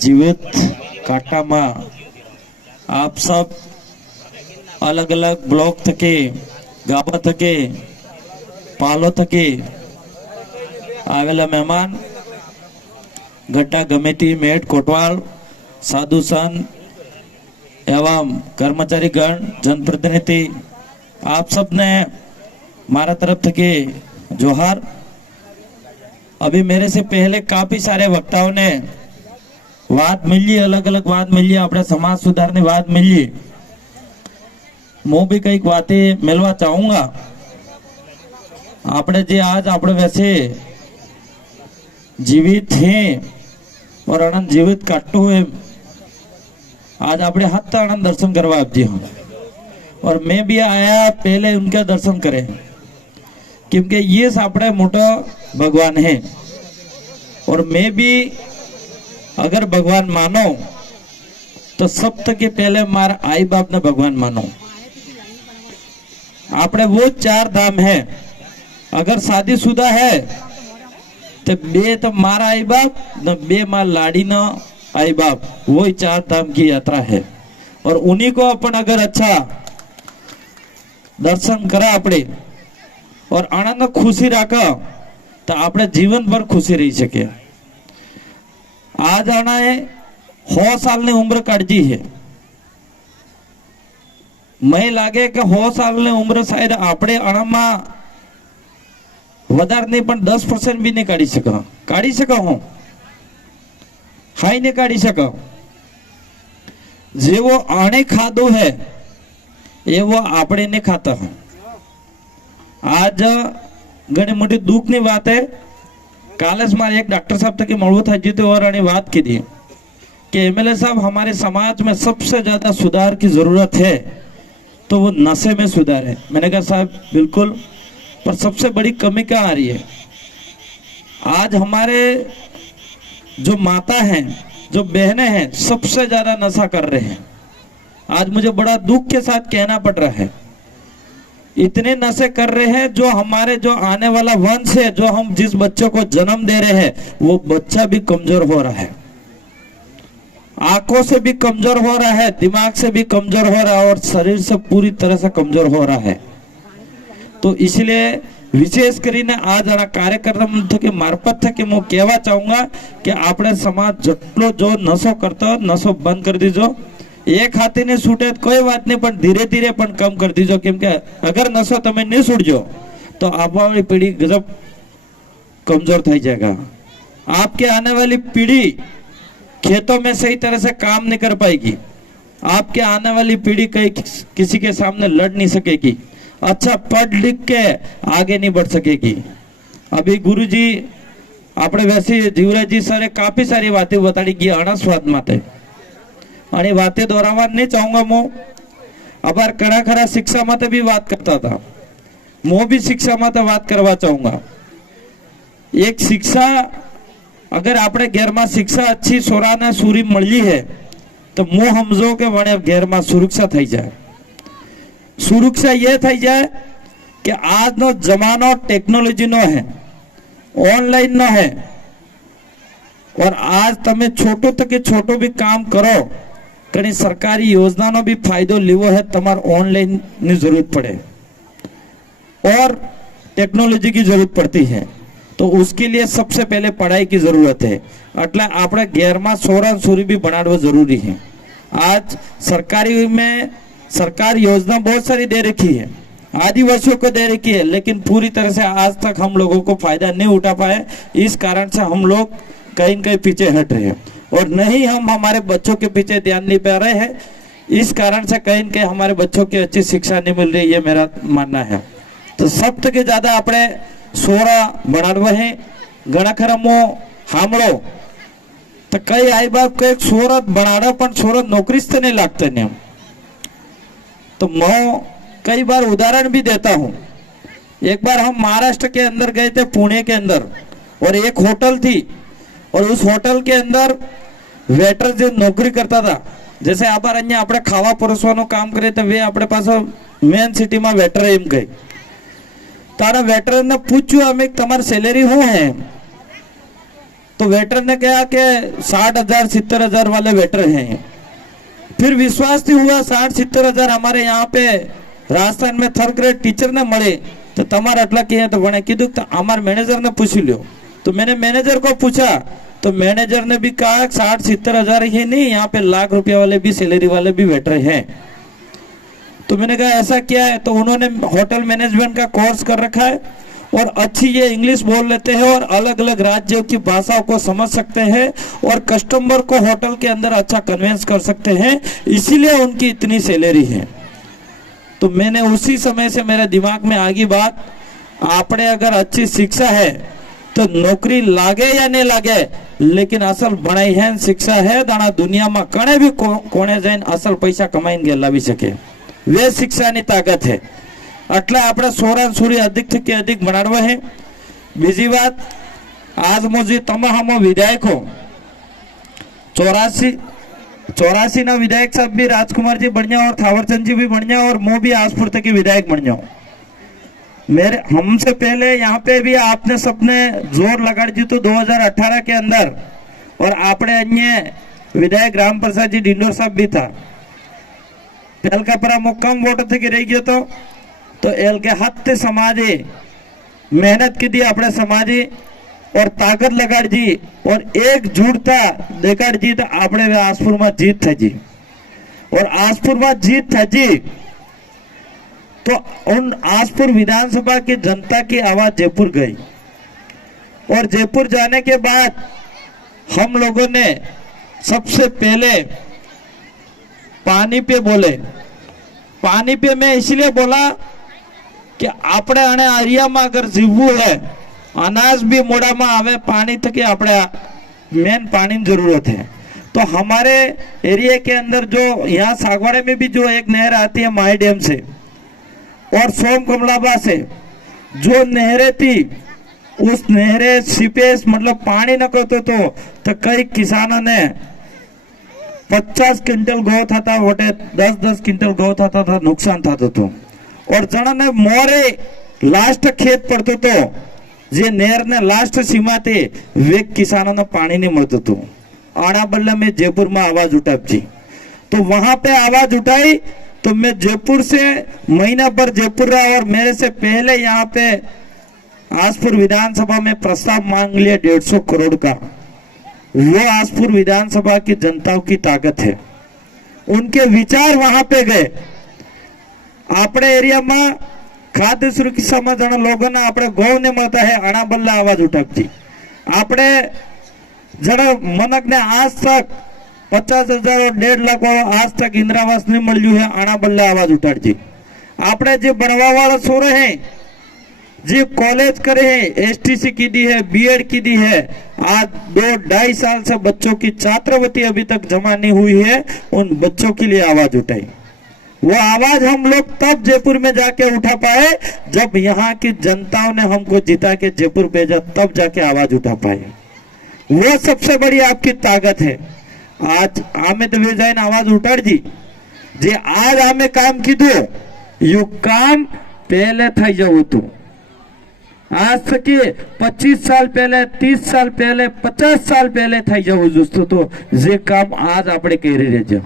जीवित काटा में आप सब अलग अलग ब्लॉक थके गावा थके पालो थके आवेला मेहमान घट्टा गमेती मेट कोटवाल साधु संत एवं कर्मचारी गण जनप्रतिनिधि आप सब ने मारा तरफ थके जोहार। अभी मेरे से पहले काफी सारे वक्ताओं ने बात मिली, अलग अलग बात मिली, अपने समाज सुधारने बात मिली। मैं भी कई बातें मिलवा चाहूंगा। आपने जे आज आपने वैसे जीवित हैं और अनंत जीवित काटो है, आज आपने हाथ अनंत दर्शन करवा आप जी हम, और मैं भी आया पहले उनका दर्शन करें, क्योंकि ये सापड़े मोटा भगवान है। और मैं भी अगर भगवान मानो तो सब तक पहले मारा आई बाप ने भगवान मानो। आपने वो 4 धाम है, अगर शादीशुदा है तो 2 तो मारा आई बाप न 2 मार लाड़ी न आई बाप, वही 4 धाम की यात्रा है। और उन्हीं को अपन अगर अच्छा दर्शन करा अपने और आनंद खुशी रखा तो अपने जीवन भर खुशी रही सके। आज आना है 100 साल ने उम्र काढ़ी है, मैं लागे कि 100 साल ने उम्र शायद आपणे अणामा वधार नहीं पण 10% भी नहीं काढ़ी सका हूं, हाई ने काढ़ी सका। जेवो आने खाधो है एवो आपणे ने खाता है। आज घणी मोटी दुख की बात है, काल मारे एक डॉक्टर साहब तक मळवू थी तो और बात की थी कि एमएलए साहब हमारे समाज में सबसे ज्यादा सुधार की जरूरत है तो वो नशे में सुधार है। मैंने कहा साहब बिल्कुल, पर सबसे बड़ी कमी क्या आ रही है? आज हमारे जो माता हैं, जो बहनें हैं, सबसे ज्यादा नशा कर रहे हैं। आज मुझे बड़ा दुख के साथ कहना पड़ रहा है, इतने नशे कर रहे हैं जो हमारे जो आने वाला वंश है, जो हम जिस बच्चों को जन्म दे रहे हैं, वो बच्चा भी कमजोर हो रहा है, आंखों से भी कमजोर हो रहा है, दिमाग से भी कमजोर हो रहा है और शरीर से पूरी तरह से कमजोर हो रहा है। तो इसलिए विशेष करीने आज आ कार्यक्रम के मार्फत थे कि मैं कहवा चाहूंगा कि आपणे समाज जटलो जो नशो करता हो नशो बंद कर दीजो। एक हाथी ने छूटे तो कोई बात नहीं, पर धीरे धीरे पण कम कर दीजो, क्योंकि अगर नशो तमे नहीं छूटजो तो आने वाली पीढ़ी गजब कमजोर थी जाएगा। आपके आने वाली पीढ़ी खेतों में सही तरह से काम नहीं कर पाएगी, आपके आने वाली पीढ़ी कहीं किसी के सामने लड़ नहीं सकेगी, अच्छा पढ़ लिख के आगे नहीं बढ़ सकेगी। अभी गुरुजी अपने वैसे जीवराज जी सर काफी सारी बातें बताड़ी गई अणस्वाद माते, आणि बातें दोहरावा नहीं चाहूंगा। मो अबार कड़ा खरा शिक्षा माते भी बात करता था, मो भी शिक्षा माते बात करवा चाहूंगा। एक शिक्षा अगर आपने घेर में शिक्षा अच्छी सोरा ने सूरी मळी है तो मो समझो के वणे घेर में सुरक्षा थी जाए। सुरक्षा ये थी जाए कि आज नो जमानो टेक्नोलॉजी नो है, ऑनलाइन नो है, और आज तमे छोटो तक छोटो भी काम करो, कहीं सरकारी योजना नो भी फायदो लेवो है, तमार ऑनलाइन की जरूरत पड़े और टेक्नोलॉजी की जरूरत पड़ती है, तो उसके लिए सबसे पहले पढ़ाई की जरूरत है। એટલે આપણે ઘેરમાં સોરા सूरी भी बनाना जरूरी है। आज सरकारी में सरकार योजना बहुत सारी दे रखी है, आदिवासियों को दे रखी है, लेकिन पूरी तरह से आज तक हम लोगों को फायदा नहीं उठा पाए। इस कारण से हम लोग कहीं न कहीं पीछे हट रहे हैं और नहीं हम हमारे बच्चों के पीछे ध्यान नहीं पा रहे हैं। इस कारण से कहीं न कहीं हमारे बच्चों की अच्छी शिक्षा नहीं मिल रही, ये मेरा मानना है। तो सब तक ज्यादा अपने सोरा बनाड़वा है। घना खरा मो हामड़ो तो कई आई बाप कई सोरत बनाड़ा पण सोरत नौकरी से नहीं लगते नहीं। तो मैं कई बार उदाहरण भी देता हूँ। एक बार हम महाराष्ट्र के अंदर गए थे, पुणे के अंदर, और एक होटल थी और उस होटल के अंदर वेटर जो नौकरी करता था, जैसे आप अपने खावा परोसवा काम करे तो वे अपने पास मेन सिटी में वेटर एम गई। तारा वेटर ने पूछू अमे तमार सैलरी शू है? तो वेटर ने कहा कि 60,000 70,000 वाले वेटर हैं। फिर विश्वास नहीं हुआ, 60-70,000 हमारे यहाँ पे राजस्थान में 3rd ग्रेड टीचर ने મળે तो તમારે આટલા किया तो बने कीधु तो हमारे मैनेजर ने पूछ लियो। तो मैंने मैनेजर को पूछा तो मैनेजर ने भी कहा 60-70,000 ही नहीं, यहाँ पे लाख रुपया वाले भी सैलरी वाले भी वेटर हैं। तो मैंने कहा ऐसा क्या है? तो उन्होंने होटल मैनेजमेंट का कोर्स कर रखा है और अच्छी ये इंग्लिश बोल लेते हैं और अलग अलग राज्यों की भाषाओं को समझ सकते हैं और कस्टमर को होटल के अंदर अच्छा कन्विंस कर सकते हैं, इसीलिए उनकी इतनी सैलरी है। तो मैंने उसी समय से मेरे दिमाग में आ गई बात, आपने अगर अच्छी शिक्षा है तो नौकरी लागे या नहीं लागे, लेकिन असल भणाई है शिक्षा है दाना दुनिया में कणे भी कोने जाइन असल पैसा कमाई लावी सके, वे शिक्षा की ताकत है। એટલે આપણે સોરા સુરી अधिक થી अधिक ભણાડવા है। બીજી વાત, आज मुझे તમામ વિધાયકો 84 ना विधायक साहब भी राजकुमार जी बढ़िया और थावरचंद जी भी बढ़िया और मैं भी आसपुर तक की विधायक बन जाऊं। मेरे हमसे पहले यहाँ पे भी आपने सबने जोर लगा दी तो 2018 के अंदर, और आपने अन्य विधायक राम प्रसाद जी डिंडोर साहब भी था। पहल का परा कम वोट थे कि रह गयो तो एल के हाथ समाजे मेहनत की दी अपने समाजे और ताकत लगाड़ जी और एक जुड़ता देखाड़ जी तो अपने आसपुर में जीत था जी। और आसपुर में जीत था जी तो उन आसपुर विधानसभा की जनता की आवाज जयपुर गई और जयपुर जाने के बाद हम लोगों ने सबसे पहले पानी पे बोले। पानी पे मैं इसलिए बोला कि આપણે આને એરિયામાં અગર જીવવું है, अनाज भी मोड़ा में आवे, पानी तक આપણે मेन पानी की जरूरत है। तो हमारे एरिया के अंदर जो यहाँ सागवाड़े में भी जो एक नहर आती है माही डैम से और सोम कमलाबा से जो नहरें थी, उस नहरे सीपेज मतलब पानी न करते तो कई किसानों ने 50 क्विंटल गौ था वोटे 10-10 क्विंटल गौ था नुकसान था तो और जना ने मोरे लास्ट खेत पड़तो तो जे नहर ने लास्ट सीमा थे वे किसानों ने पानी नहीं मिलतो तो आना बल्ला में जयपुर में आवाज उठाई जी। तो वहां पे आवाज उठाई तो मैं जयपुर से महीना भर जयपुर रहा और मेरे से पहले यहाँ पे आसपुर विधानसभा में प्रस्ताव मांग लिया 150 करोड़ का। वो आसपुर विधानसभा की जनताओं की ताकत है, उनके विचार वहां पे गए। આપણે એરિયામાં ખાદ્ય સુરક્ષામાં જણા લોકોને આપણે ગૌને મળતા है આણા બલ્લા આવાજ ઉઠાવતી। આપણે જણા मनकने आज तक 50,000 और 1.5 लाख आज तक इंदिरावास नहीं મળ્યું है, આણા બલ્લા आवाज उठाड़ती। આપણે જે ભણવા વાળા છોરે हैं, જે कॉलेज करे हैं, एसटीसी की दी है, बीएड की दी है, आज 2-2.5 साल से बच्चों की छात्रवृत्ति अभी तक जमा नहीं हुई है, उन बच्चों के लिए आवाज उठाई। वो आवाज हम लोग तब जयपुर में जाके उठा पाए जब यहाँ की जनताओं ने हमको जिता के जयपुर भेजा, तब जाके आवाज उठा पाए। वो सबसे बड़ी आपकी ताकत है। आज आमे तो वे जाइन आवाज उठाड़ दी जे आज आमे काम कीधु यू काम पहले थई जवु तू। आज थकी 25 साल पहले, 30 साल पहले, 50 साल पहले थई जवु जोस्तो तो जे काम आज आपणे करी रही।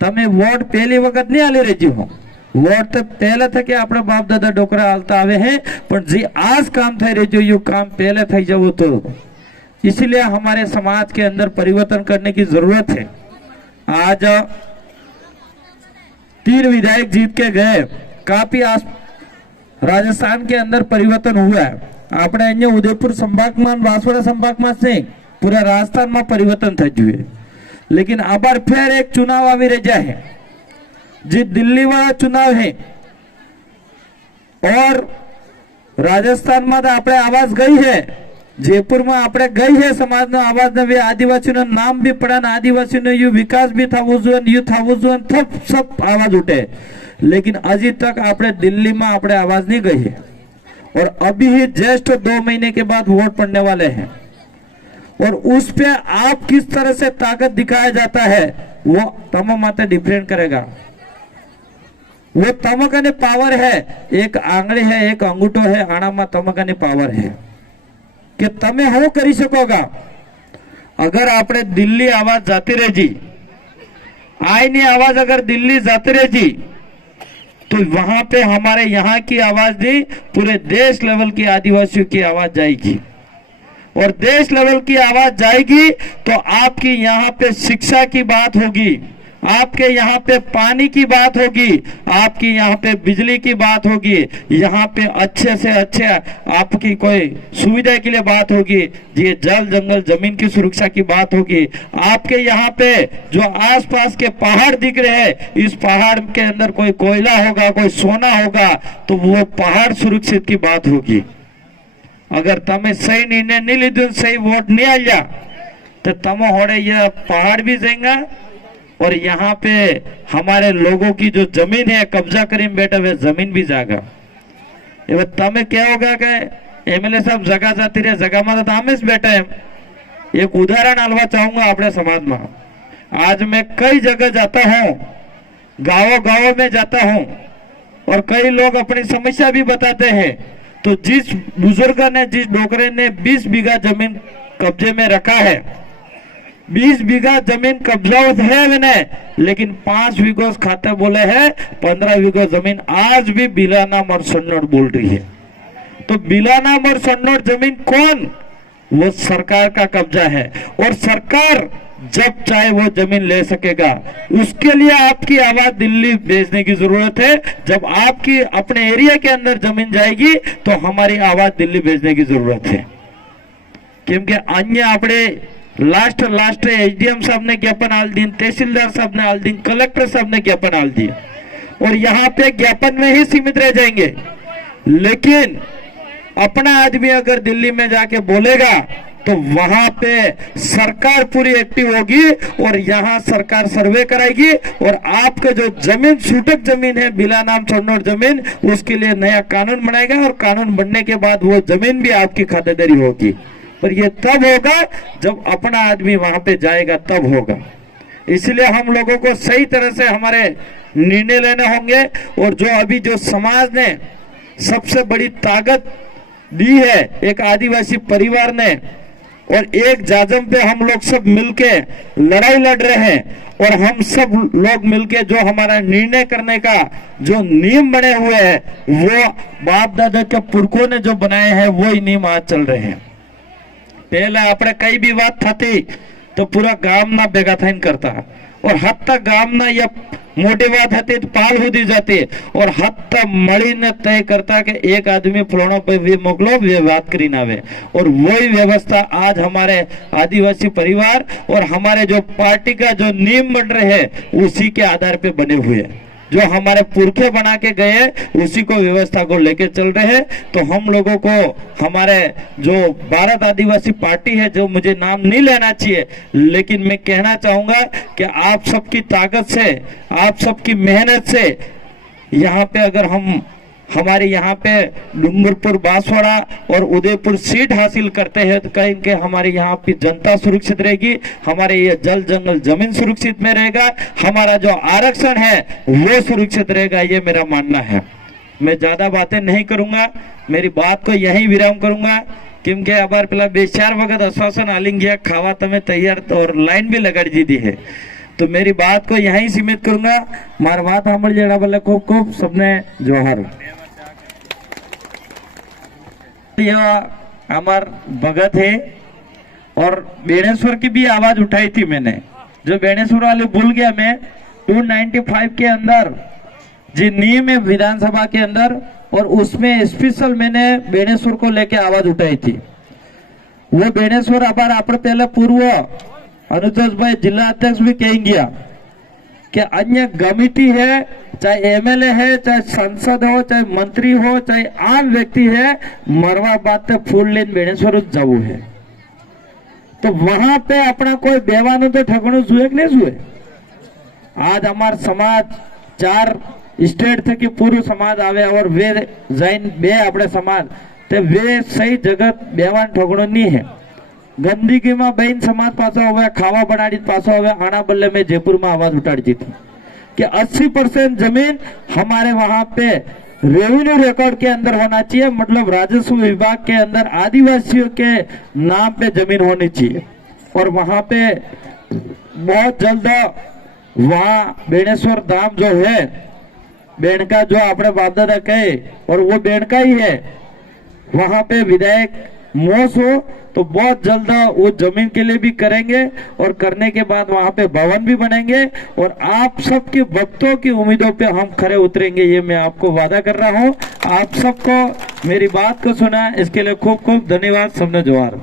તમે વોટ પહેલી વખત નહીં આલી રહી हो, वोट तो पहले थे कि अपने बाप दादा डोकरा हालता आवे हैं, पर जी आज काम થઈ रही यो काम पहले થઈ जवो तो इसलिए हमारे समाज के अंदर परिवर्तन करने की जरूरत है। आज 3 विधायक जीत के गए, काफी राजस्थान के अंदर परिवर्तन हुआ है। આપણે અહીંયા ઉદયपुर संभाग में, बांसवाड़ा संभाग में से पूरा राजस्थान में परिवर्तन થઈ ગયું है। लेकिन आबार फिर एक चुनाव आवी रह है, जो दिल्ली वाला चुनाव है और राजस्थान में तो आपने आवाज गई है, जयपुर में आपने गई है समाज नो आवाज ने, आदिवासी नाम भी पड़ा, आदिवासी नो यू विकास भी था यू था सब आवाज उठे। लेकिन अभी तक आपने दिल्ली में आपने आवाज नहीं गई है और अभी ही जस्ट 2 महीने के बाद वोट पड़ने वाले हैं और उस पे आप किस तरह से ताकत दिखाया जाता है वो तमाम माते डिफरेंट करेगा। वो तमका ने पावर है, एक आंगળી है, एक अंगूठो है, आना में तमका ने पावर है कि तमे हो करी सकोगा। अगर आपने दिल्ली आवाज जाती रही, आईनी आवाज अगर दिल्ली जाती रही, तो वहां पे हमारे यहाँ की आवाज नहीं, पूरे देश लेवल की आदिवासियों की आवाज जाएगी। और देश लेवल की आवाज जाएगी तो आपकी यहाँ पे शिक्षा की बात होगी, आपके यहाँ पे पानी की बात होगी, आपकी यहाँ पे बिजली की बात होगी, यहाँ पे अच्छे से अच्छे आपकी कोई सुविधा के लिए बात होगी, ये जल जंगल जमीन की सुरक्षा की बात होगी। आपके यहाँ पे जो आसपास के पहाड़ दिख रहे हैं, इस पहाड़ के अंदर कोई कोयला होगा, कोई सोना होगा, तो वो पहाड़ सुरक्षित की बात होगी। अगर तमें सही निर्णय नहीं लीधो, सही वोट नहीं आया, तो तम होड़े ये पहाड़ भी जाएगा और यहाँ पे हमारे लोगों की जो जमीन है कब्जा करीम बैठे हुए जमीन भी जाएगा। ये तमें क्या होगा कि एमएलए साहब जगह जाती रहे, जगह में तो हम बैठे हैं। एक उदाहरण आलवा चाहूंगा अपने समाज में। आज मैं कई जगह जाता हूँ, गाँव में जाता हूँ, और कई लोग अपनी समस्या भी बताते हैं। तो जिस बुजुर्ग ने, जिस डोकरे ने 20 बीघा जमीन कब्जे में रखा है, 20 बीघा जमीन कब्जा है मैंने, लेकिन 5 बीघो खाते बोले है, 15 बीघो जमीन आज भी बिलानाम और सन्नोट बोल रही है। तो बिलानाम और सन्नोट जमीन कौन? वो सरकार का कब्जा है, और सरकार जब चाहे वो जमीन ले सकेगा। उसके लिए आपकी आवाज दिल्ली भेजने की जरूरत है। जब आपकी अपने एरिया के अंदर जमीन जाएगी तो हमारी आवाज दिल्ली भेजने की जरूरत है। क्योंकि अन्य अपने लास्ट एसडीएम साहब ने ज्ञापन आल दी, तहसीलदार साहब ने आल दी, कलेक्टर साहब ने ज्ञापन आल दिए, और यहाँ पे ज्ञापन में ही सीमित रह जाएंगे। लेकिन अपना आदमी अगर दिल्ली में जाके बोलेगा तो वहां पे सरकार पूरी एक्टिव होगी, और यहाँ सरकार सर्वे कराएगी, और आपका जो जमीन छूटक जमीन है, बिला नाम सन्नोट जमीन, उसके लिए नया कानून बनाएगा, और कानून बनने के बाद वो जमीन भी आपकी खातेदारी होगी। पर ये तब होगा जब अपना आदमी वहां पे जाएगा, तब होगा। इसलिए हम लोगों को सही तरह से हमारे निर्णय लेने होंगे। और जो अभी जो समाज ने सबसे बड़ी ताकत दी है, एक आदिवासी परिवार ने, और एक जाजम पे हम लोग सब मिलके लड़ाई लड़ रहे हैं, और हम सब लोग मिलके जो हमारा निर्णय करने का जो नियम बने हुए हैं, वो बाप दादा के पुरखों ने जो बनाए हैं, वो ही नियम आज चल रहे हैं। पहले आपने कई भी बात थी तो पूरा गांव ना भेगा थईन करता, और हद तक गांव ना या मोटी बात थी तो पाल होती जाती, और हद तक मड़ी ने तय करता कि एक आदमी फलोणो पे भी मोकलो, वे बात करी ना आवे। और वही व्यवस्था आज हमारे आदिवासी परिवार और हमारे जो पार्टी का जो नियम बन रहे हैं, उसी के आधार पे बने हुए हैं। जो हमारे पुरखे बना के गए, उसी को व्यवस्था को लेके चल रहे हैं। तो हम लोगों को हमारे जो भारत आदिवासी पार्टी है, जो मुझे नाम नहीं लेना चाहिए, लेकिन मैं कहना चाहूंगा कि आप सबकी ताकत से, आप सबकी मेहनत से यहाँ पे अगर हम हमारे यहाँ पे डूंगरपुर, बांसवाड़ा और उदयपुर सीट हासिल करते हैं, तो कहीं के हमारे यहाँ की जनता सुरक्षित रहेगी, हमारे ये जल जंगल जमीन सुरक्षित में रहेगा, हमारा जो आरक्षण है वो सुरक्षित रहेगा। ये मेरा मानना है। मैं ज्यादा बातें नहीं करूंगा, मेरी बात को यहीं विराम करूंगा, क्योंकि अबार पेला 2-4 वक्त आश्वासन आलिंग गया, खावा तमें तैयार और लाइन भी लगाड़ दी है। तो मेरी बात को यहीं सीमित करूंगा। मार बात सामल जेड़ा बोले खूब खूब सबने जोहर। यह हमार भगत है, और बेणेश्वर की भी आवाज उठाई थी मैंने। जो बेणेश्वर वाले भूल गया मैं, 295 के अंदर जी नियम है विधानसभा के अंदर, और उसमें स्पेशल मैंने बेणेश्वर को लेके आवाज उठाई थी। वो बेणेश्वर अबार आप पहले पूर्व अनुतोष भाई जिला अध्यक्ष भी कहेंगे कि अन्य कमेटी है, चाहे एमएलए है, चाहे सांसद हो, चाहे मंत्री हो, चाहे आम व्यक्ति है, मरवा बात फूल लेन बेणेश्वर जाऊ है। तो वहां पे अपना कोई बेवानु तो ठगणु जुए कि नहीं जुए। आज हमार समाज 4 स्टेट थे कि पूर्व समाज आवे, और वे जैन बे अपने समाज ते वे सही जगत बेवान ठगणु नहीं है। गंदगी में बहन समाज पासा हुआ, खावा बनाड़ी पासा हुआ, आना बल्ले में जयपुर में आवाज उठाड़ी थी कि 80% जमीन हमारे वहां पे रेवेन्यू रिकॉर्ड के अंदर होना चाहिए, मतलब राजस्व विभाग के अंदर आदिवासियों के नाम पे जमीन होनी चाहिए। और वहां पे बहुत जल्द वहाँ बेणेश्वर धाम जो है, बेणका जो अपने बाप दादा कहे और वो बेणका ही है, वहां पे विधायक मोस हो तो बहुत जल्द वो जमीन के लिए भी करेंगे और करने के बाद वहां पे भवन भी बनेंगे और आप सबके भक्तों की उम्मीदों पे हम खरे उतरेंगे, ये मैं आपको वादा कर रहा हूं। आप सबको मेरी बात को सुना इसके लिए खूब खूब धन्यवाद। सबने जोहार।